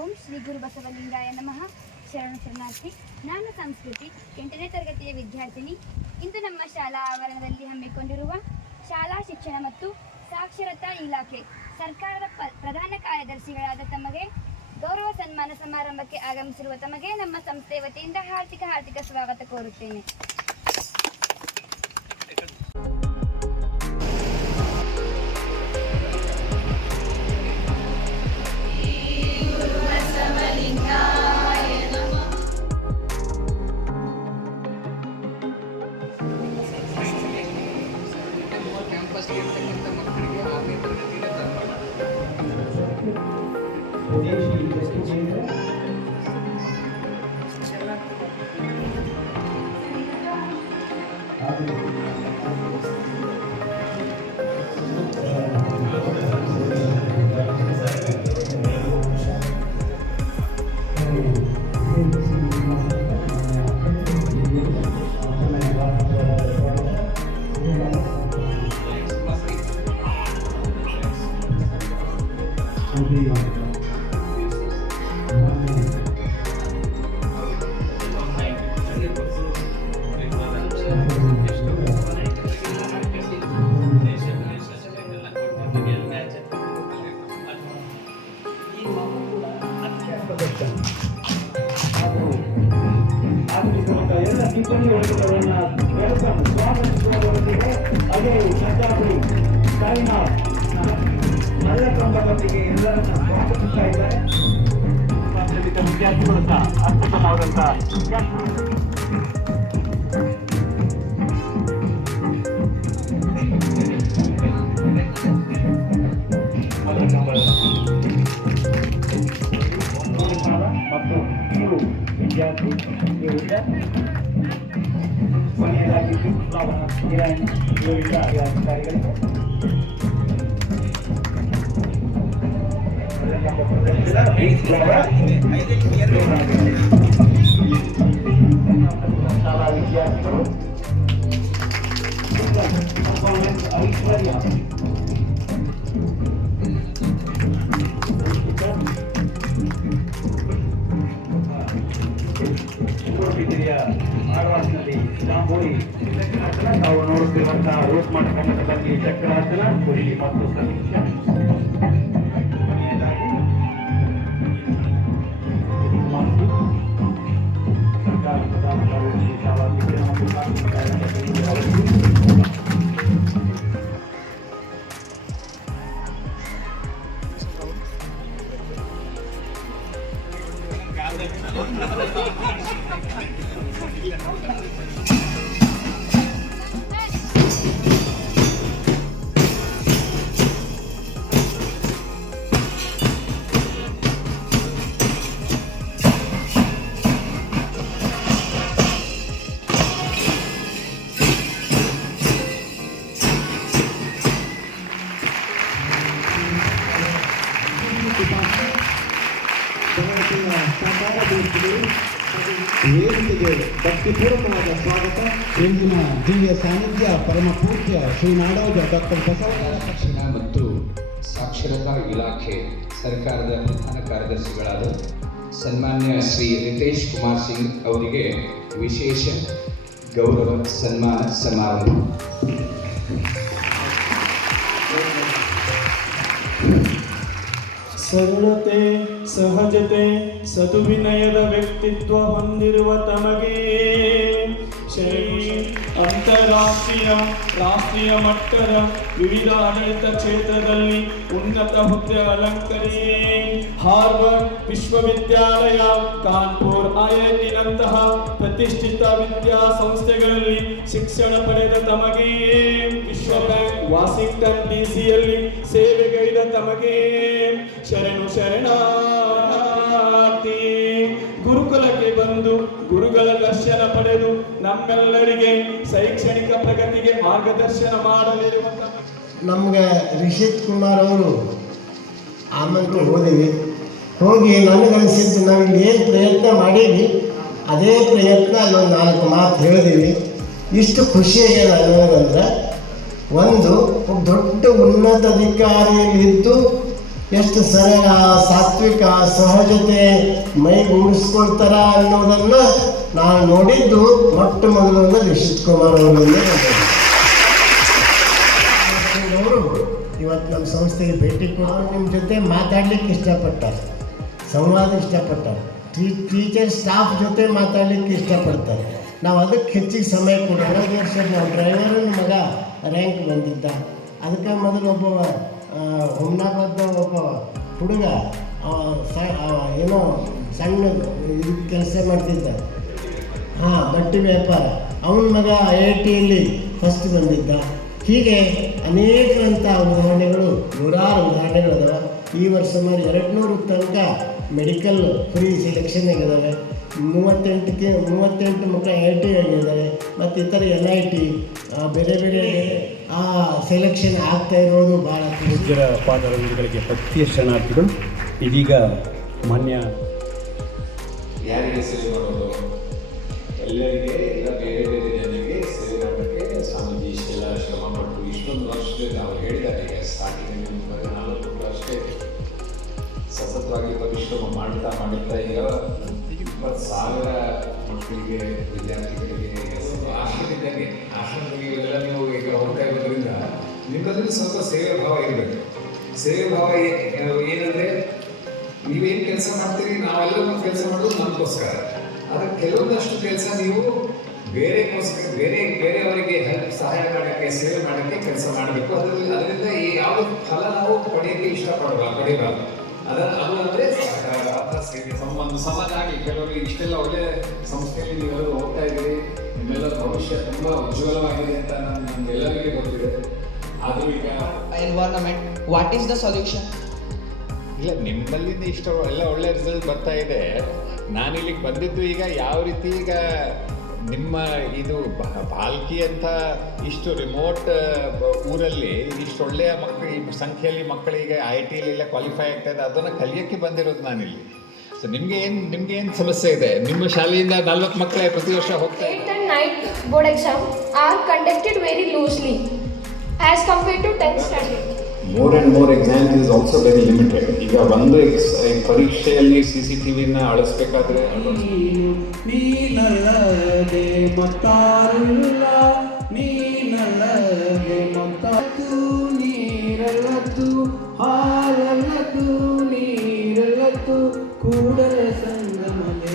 ಓಂ ಶ್ರೀ ಗುರು ಬಸವಲಿಂಗಾಯ ನಮಃ. ಶರಣ ಶರಣಾರ್ಥಿ. ನಾನು ಸಂಸ್ಕೃತಿ 8ನೇ ತರಗತಿಯ ವಿದ್ಯಾರ್ಥಿನಿ. ಇಂದು ನಮ್ಮ ಶಾಲಾ ಆವರಣದಲ್ಲಿ ಹಮ್ಮಿಕೊಂಡಿರುವ ಶಾಲಾ ಶಿಕ್ಷಣ ಮತ್ತು ಸಾಕ್ಷರತಾ ಇಲಾಖೆ ಸರ್ಕಾರದ ಪ್ರಧಾನ ಕಾರ್ಯದರ್ಶಿಗಳಾದ ತಮಗೆ ಗೌರವ ಸನ್ಮಾನ ಸಮಾರಂಭಕ್ಕೆ ಆಗಮಿಸಿರುವ ತಮಗೆ ನಮ್ಮ ಸಂಸ್ಥೆಯ ವತಿಯಿಂದ ಹಾರ್ದಿಕ ಸ್ವಾಗತ ಕೋರುತ್ತೇನೆ. ವಿದ್ಯಾರ್ಥಿಗಳು ಸಹ ಅತ್ಯುತ್ತಮವಾದಂತಹ ಮತ್ತು ಮೂರು ವಿದ್ಯಾರ್ಥಿ ಕೊನೆಯದಾಗಿ ಅಧಿಕಾರಿಗಳು ಶಾಲಾ ವಿದ್ಯಾರ್ಥಿಗಳು ಐಶ್ವರ್ಯ ಆಳ್ವಾಸಿನಲ್ಲಿ ಜಾಂಬೂರಿ ನಾವು ನೋಡುತ್ತಿರುವಂತಹ ರೋಸ್ ಮಾಡತಕ್ಕಂಥದ್ದಲ್ಲಿ ಚಕ್ರಾಸನ ಕುರಿ ಮತ್ತು ಸಮೀಕ್ಷೆ ವೇದಿಕೆಗೆ ಭಕ್ತಿಪೂರ್ವಕವಾದ ಸ್ವಾಗತ. ಇಂದಿನ ದಿವ್ಯ ಸಾನ್ನಿಧ್ಯ ಪರಮ ಪೂಜ್ಯ ಶ್ರೀ ನಾಡೋಜ ಡಾಕ್ಟರ್ ಬಸವರಾಜ ಶಿಕ್ಷಣ ಮತ್ತು ಸಾಕ್ಷರತಾ ಇಲಾಖೆ ಸರ್ಕಾರದ ಪ್ರಧಾನ ಕಾರ್ಯದರ್ಶಿಗಳಾದ ಸನ್ಮಾನ್ಯ ಶ್ರೀ ರಿತೇಶ್ ಕುಮಾರ್ ಸಿಂಗ್ ಅವರಿಗೆ ವಿಶೇಷ ಗೌರವ ಸನ್ಮಾನ ಸಮಾರಂಭ. ಸರಳತೆ, ಸಹಜತೆ, ಸದುವಿನಯದ ವ್ಯಕ್ತಿತ್ವ ಹೊಂದಿರುವ ತಮಗೆ ಅಂತಾರಾಷ್ಟ್ರೀಯ ರಾಷ್ಟ್ರೀಯ ಮಟ್ಟದ ವಿವಿಧ ಆಡಳಿತ ಕ್ಷೇತ್ರದಲ್ಲಿ ಉನ್ನತ ಹುದ್ದೆ ಅಲಂಕರಿಸಿ ಹಾರ್ವರ್ಡ್ ವಿಶ್ವವಿದ್ಯಾಲಯ, ಕಾನ್ಪುರ್ ಐಐಟಿನಂತಹ ಪ್ರತಿಷ್ಠಿತ ವಿದ್ಯಾಸಂಸ್ಥೆಗಳಲ್ಲಿ ಶಿಕ್ಷಣ ಪಡೆದ ತಮಗೆ ವಿಶ್ವ ಬ್ಯಾಂಕ್ ವಾಷಿಂಗ್ಟನ್ ಡಿಸಿಯಲ್ಲಿ ಸೇವೆಗೈದ ತಮಗೆ ಶರಣು ಶರಣಾರ್ಥಿ. ಗುರುಕುಲಕ್ಕೆ ಬಂದು ಗುರುಗಳ ದರ್ಶನ ಪಡೆದು ನಮ್ಮೆಲ್ಲರಿಗೆ ಶೈಕ್ಷಣಿಕ ಪ್ರಗತಿಗೆ ಮಾರ್ಗದರ್ಶನ ಮಾಡಲಿರುವಂತಹ ನಮ್ಗೆ ರಿಷಿತ್ ಕುಮಾರ್ ಅವರು ಆಮಂತ್ರಿ ಹೋಗಿ ನನಗನ್ಸಿದ್ದು ನಾವು ಇಲ್ಲಿ ಏನು ಪ್ರಯತ್ನ ಮಾಡೀವಿ ಅದೇ ಪ್ರಯತ್ನ ಅಲ್ಲೊಂದು 4 ಮಾತು ಹೇಳಿದೀವಿ. ಇಷ್ಟು ಖುಷಿಯಾಗಿ ಅನ್ನೋದಂದ್ರೆ, ಒಂದು ದೊಡ್ಡ ಉನ್ನತ ಅಧಿಕಾರಿಯಲ್ಲಿದ್ದು ಎಷ್ಟು ಸರಳ, ಸಾತ್ವಿಕ, ಸಹಜತೆ ಮೈಗೂಡಿಸ್ಕೊಳ್ತಾರ ಅನ್ನೋದನ್ನು ನಾನು ನೋಡಿದ್ದು ಮೊಟ್ಟ ಮೊದಲು ರಿಷಿತ್ ಕುಮಾರ್ ಅವರಿಂದ. ಅವರು ಇವತ್ತು ನಮ್ಮ ಸಂಸ್ಥೆಗೆ ಭೇಟಿ ಕೊಟ್ಟು ನಿಮ್ಮ ಜೊತೆ ಮಾತಾಡ್ಲಿಕ್ಕೆ ಇಷ್ಟಪಟ್ಟಾರೆ, ಸಂವಾದ ಇಷ್ಟಪಟ್ಟಾರೆ, ಟೀಚರ್ ಸ್ಟಾಫ್ ಜೊತೆ ಮಾತಾಡಲಿಕ್ಕೆ ಇಷ್ಟಪಡ್ತಾರೆ. ನಾವು ಅದಕ್ಕೆ ಹೆಚ್ಚಿಗೆ ಸಮಯ ಕೊಡೋಣ. ವರ್ಷ ನಾವು ಡ್ರೈವರನ್ನ ಮಗ ರ್ಯಾಂಕ್ ಬಂದಿದ್ದ, ಅದಕ್ಕೆ ಮೊದಲು ಒಬ್ಬ ಹುಮ್ನಾಬಾದ ಒಬ್ಬ ಹುಡುಗ ಏನೋ ಸಣ್ಣ ಕೆಲಸ ಮಾಡ್ತಿದ್ದ, ಬಟ್ಟೆ ವ್ಯಾಪಾರ, ಅವನ ಮಗ IIT-ಯಲ್ಲಿ ಫಸ್ಟ್ ಬಂದಿದ್ದ. ಹೀಗೆ ಅನೇಕರಂಥ ಉದಾಹರಣೆಗಳು, ನೂರಾರು ಉದಾಹರಣೆಗಳಿದಾವೆ. ಈ ವರ್ಷ ಸುಮಾರು 200 ತನಕ ಮೆಡಿಕಲ್ ಫ್ರೀ ಸೆಲೆಕ್ಷನ್ ಆಗಿದ್ದಾವೆ. 38 ಮಕ್ಕಳು IIT ಆಗಿದ್ದಾರೆ, ಮತ್ತು ಇತರ NIT ಬೇರೆ ಬೇರೆ ಸೆಲೆಕ್ಷನ್ ಆಗ್ತಾ ಇರೋದು ಭಾಳ. ಪೂಜ್ಯರ ಪಾದಗಳಿಗೆ ಭಕ್ತಿಯ ಶರಣಾರ್ಥಿಗಳು. ಇದೀಗ ಮಾನ್ಯ ಯಾರಿಗೆ ಸೇವೆ ಮಾಡೋದು, ಎಲ್ಲರಿಗೆ, ಎಲ್ಲ ಬೇರೆ ಬೇರೆ ಜನರಿಗೆ ಸೇವೆ ಮಾಡೋಕ್ಕೆ ಸ್ವಾಮೀಜಿ ಇಷ್ಟೆಲ್ಲ ಶ್ರಮ ಪಟ್ಟು ಇಷ್ಟೊಂದು ವರ್ಷದಲ್ಲಿ ನಾವು ಹೇಳಿದ್ದಾರೆ. ಈಗ ಸ್ಟಾರ್ಟಿಂಗ್ 4 ವರ್ಷ ಸತತವಾಗಿ ಪರಿಶ್ರಮ ಮಾಡ್ತಾ ಈಗ 20,000 ಮಕ್ಕಳಿಗೆ, ವಿದ್ಯಾರ್ಥಿಗಳಿಗೆ, ಆಶ್ರಮಗಳಿಗೆ ಇವೆಲ್ಲ ನೀವು ಈಗ ಹೋಗ್ತಾ ಇರೋದ್ರಿಂದ ನಿಮ್ಮಲ್ಲಿ ಸ್ವಲ್ಪ ಸೇವೆ ಭಾವ ಇರಬೇಕು. ಸೇವೆ ಭಾವ ಏನಂದರೆ ನೀವೇನು ಕೆಲಸ ಮಾಡ್ತೀರಿ, ನಾವೆಲ್ಲರೂ ಕೆಲಸ ಮಾಡೋದು ನಮಗೋಸ್ಕರ. ಆದರೆ ಕೆಲವೊಂದಷ್ಟು ಕೆಲಸ ನೀವು ಬೇರೆಯವರಿಗೆ ಹೆಲ್ಪ್, ಸಹಾಯ ಮಾಡೋಕ್ಕೆ, ಸೇವೆ ಮಾಡೋಕ್ಕೆ ಕೆಲಸ ಮಾಡಬೇಕು. ಅದರಿಂದ ಯಾವ ಫಲ ನಾವು ಪಡೆಯಬಾರ್ದು. ಅದು ಅಂದರೆ ಸೇವೆ, ಒಂದು ಸಮಾಜ ಆಗಲಿ. ಕೆಲವರಿಗೆ ಇಷ್ಟೆಲ್ಲ ಒಳ್ಳೆಯ ಸಂಸ್ಥೆಯಲ್ಲಿ ನೀವೆಲ್ಲರೂ ಹೋಗ್ತಾ ಇದ್ದೀರಿ, ನಿಮ್ಮೆಲ್ಲರ ಭವಿಷ್ಯ ತುಂಬ ಉಜ್ವಲವಾಗಿದೆ ಅಂತ ನಮಗೆಲ್ಲರಿಗೆ ಗೊತ್ತಿದೆ. ಆದರೂ ಈಗ environment, what is the solution? ಇಲ್ಲ, ನಿಮ್ಮಲ್ಲಿಂದ ಇಷ್ಟು ಎಲ್ಲ ಒಳ್ಳೆ ರಿಸಲ್ಟ್ ಬರ್ತಾ ಇದೆ. ನಾನು ಇಲ್ಲಿಗೆ ಬಂದಿದ್ದು ಈಗ ಯಾವ ರೀತಿ, ಈಗ ನಿಮ್ಮ ಇದು ಬಾಲ್ಕಿ ಅಂತ ಇಷ್ಟು ರಿಮೋಟ್ ಊರಲ್ಲಿ ಇಷ್ಟು ಒಳ್ಳೆಯ ಮಕ್ಕಳು, ಈ ಸಂಖ್ಯೆಯಲ್ಲಿ ಮಕ್ಕಳಿಗೆ IIT-ಲೆಲ್ಲ ಕ್ವಾಲಿಫೈ ಆಗ್ತಾ ಇದೆ, ಅದನ್ನು ಕಲಿಯೋಕ್ಕೆ ಬಂದಿರೋದು ನಾನಿಲ್ಲಿ. ಸೊ ನಿಮಗೆ ಏನು ಸಮಸ್ಯೆ ಇದೆ? ನಿಮ್ಮ ಶಾಲೆಯಿಂದ 40 ಮಕ್ಕಳೇ ಪ್ರತಿ ವರ್ಷ ಹೋಗ್ತಾ ಇದೆ. 8th and 9th board exam are conducted very loosely as compared to 10th standard. More and more exams is also very limited. ಈಗ ಒಂದು ಪರೀಕ್ಷೆಯಲ್ಲಿ CCTV-ನ ಅಳಿಸ್ಬೇಕಾದ್ರೆ ನೀನಲ್ಲದೆ ಮತ್ತಾರಿಲ್ಲ, ನೀನಲ್ಲದೆ ಮತ್ತಾತು, ನೀರಲ್ಲತ್ತು ಹಾಲಲ್ಲತ್ತು, ನೀರಲ್ಲತ್ತು ಕೂಡಲ ಸಂಗಮನೆ